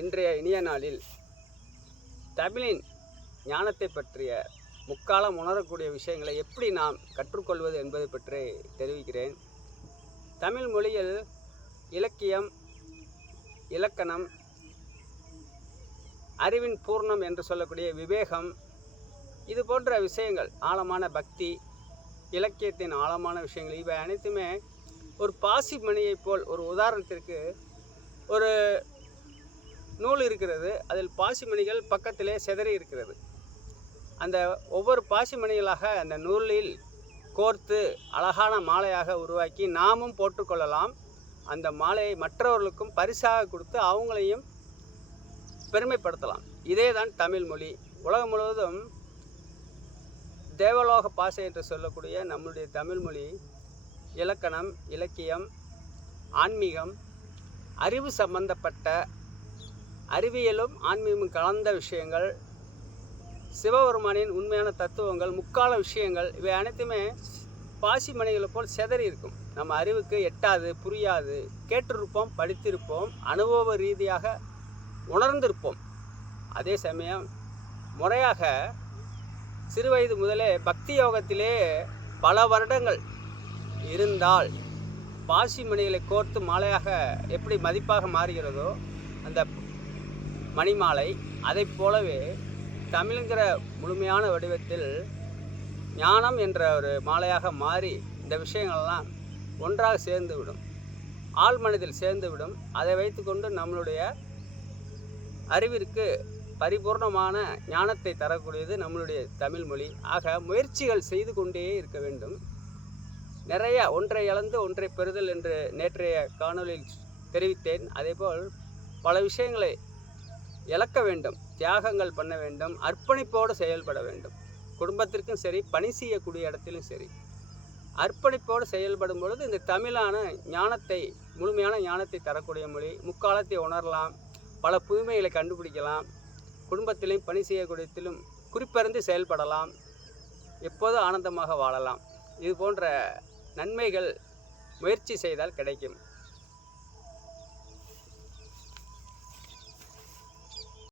இன்றைய இனிய நாளில் தமிழின் ஞானத்தை பற்றிய முக்காலம் உணரக்கூடிய விஷயங்களை எப்படி நாம் கற்றுக்கொள்வது என்பது பற்றி தெரிவிக்கிறேன். தமிழ் மொழியில் இலக்கியம் இலக்கணம் அறிவின் பூர்ணம் என்று சொல்லக்கூடிய விவேகம் இது போன்ற விஷயங்கள் ஆழமான பக்தி இலக்கியத்தின் ஆழமான விஷயங்கள் இவை அனைத்துமே ஒரு பாசி மணியைப் போல் ஒரு உதாரணத்திற்கு ஒரு நூல் இருக்கிறது அதில் பாசிமணிகள் பக்கத்திலே சிதறி இருக்கிறது. அந்த ஒவ்வொரு பாசிமணிகளாக அந்த நூலில் கோர்த்து அழகான மாலையாக உருவாக்கி நாமும் போட்டுக்கொள்ளலாம் அந்த மாலையை மற்றவர்களுக்கும் பரிசாக கொடுத்து அவங்களையும் பெருமைப்படுத்தலாம். இதே தான் தமிழ் மொழி. உலகம் முழுவதும் தேவலோக பாசை என்று சொல்லக்கூடிய நம்முடைய தமிழ் மொழி இலக்கணம் இலக்கியம் ஆன்மீகம் அறிவு சம்பந்தப்பட்ட அறிவியலும் ஆன்மீகமும் கலந்த விஷயங்கள் சிவபெருமானின் உண்மையான தத்துவங்கள் முக்கால விஷயங்கள் இவை அனைத்துமே பாசி மனைகளை போல் சிதறி இருக்கும். நம்ம அறிவுக்கு எட்டாது புரியாது. கேட்டிருப்போம் படித்திருப்போம் அனுபவ ரீதியாக உணர்ந்திருப்போம். அதே சமயம் முறையாக சிறுவயது முதலே பக்தி யோகத்திலே பல வருடங்கள் இருந்தால் பாசி மணிகளை கோர்த்து மாலையாக எப்படி மதிப்பாக மாறுகிறதோ அந்த மணிமாலை. அதைப் போலவே தமிழ்ங்கிற முழுமையான வடிவத்தில் ஞானம் என்ற ஒரு மாலையாக மாறி இந்த விஷயங்கள்லாம் ஒன்றாக சேர்ந்துவிடும். ஆள் மனதில் சேர்ந்துவிடும். அதை வைத்துக்கொண்டு நம்மளுடைய அறிவிற்கு பரிபூர்ணமான ஞானத்தை தரக்கூடியது நம்மளுடைய தமிழ் மொழி. ஆக முயற்சிகள் செய்து கொண்டே இருக்க வேண்டும். நிறைய ஒன்றை இழந்து ஒன்றை பெறுதல் என்று நேற்றைய காணொளியில் தெரிவித்தேன். அதேபோல் பல விஷயங்களை இழக்க வேண்டும் தியாகங்கள் பண்ண வேண்டும் அர்ப்பணிப்போடு செயல்பட வேண்டும். குடும்பத்திற்கும் சரி பணி செய்யக்கூடிய இடத்திலும் சரி. அர்ப்பணிப்போடு செயல்படும் பொழுது இந்த தமிழான ஞானத்தை முழுமையான ஞானத்தை தரக்கூடிய மொழி முக்காலத்தை உணரலாம் பல புதுமைகளை கண்டுபிடிக்கலாம் குடும்பத்திலையும் பணி செய்யக்கூடியத்திலும் குறிப்பறிந்து செயல்படலாம் எப்போதும் ஆனந்தமாக வாழலாம். இது போன்ற நன்மைகள் முயற்சி செய்தால் கிடைக்கும்.